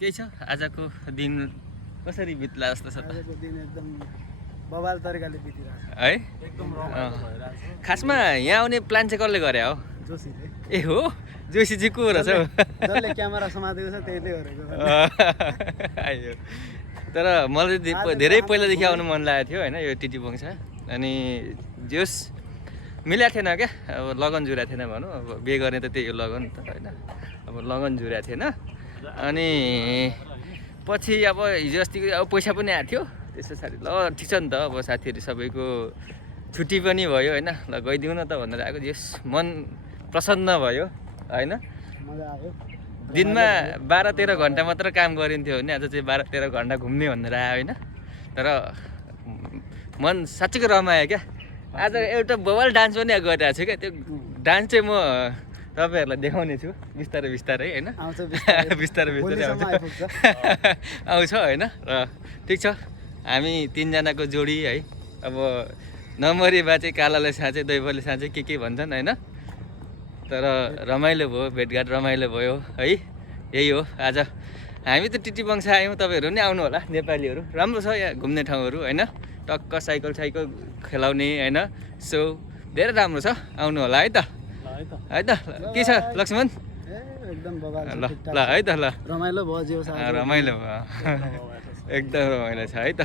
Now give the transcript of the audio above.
केही छ आजको दिन कसरी बित्ला जस्तो छ त आजको दिन एकदम बवाल तरिकाले बितिरहेको है एकदम रमाइलो भइरहेको छ खासमा यहाँ आउने प्लान चाहिँ कसले गरे हो जोशीले ए हो जोशी चाहिँ को रहेछ हौ जसले क्यामेरा समातेको छ त्यसले गरेको आयो तर मलाई धेरै पहिलादेखि आउनु मन लागेको थियो होइन यो टिटी बङ्सा अनि जोस मिलाएको थिएन क्या अब लगन जुरेको थिएन भनौँ अब बिहे गर्ने त त्यही हो लगन त होइन अब लगन जुरेको थिएन अनि पछि अब हिजो अस्ति अब पैसा पनि आएको थियो त्यस्तो साथी ल ठिक छ नि त अब साथीहरू सबैको छुट्टी पनि भयो होइन ल गइदिउँ न त भनेर आएको जस मन प्रसन्न भयो होइन मजा आयो दिनमा 12-13 घन्टा मात्र काम गरिन्थ्यो भने आज चाहिँ 12-13 घन्टा घुम्ने भनेर आयो होइन तर मन साँच्चैको रमायो क्या आज एउटा बवाल डान्स पनि गरिरहेको छु क्या त्यो डान्स चाहिँ म तपाईँहरूलाई देखाउने छु बिस्तारै बिस्तारै होइन आउँछ बिस्तारै बिस्तारै आइपुग्छ आउँछ होइन र ठिक छ हामी तिनजनाको जोडी है अब नम्बरी बा चाहिँ कालाले साँचे दैवले साँचे के भन्छन् होइन तर रमाइलो भयो भेटघाट रमाइलो भयो है यही हो आज हामी त टिटी बङ्सा आयौँ तपाईँहरू पनि आउनु होला नेपालीहरू राम्रो छ यहाँ घुम्ने ठाउँहरू होइन टक्क साइकल खेलाउने होइन सो धेरै राम्रो छ आउनु होला है त है त के छ लक्ष्मण एकदम बवाल ल ल है त ल रमाइलो भयो जे रमाइलो भयो एकदम रमाइलो छ है त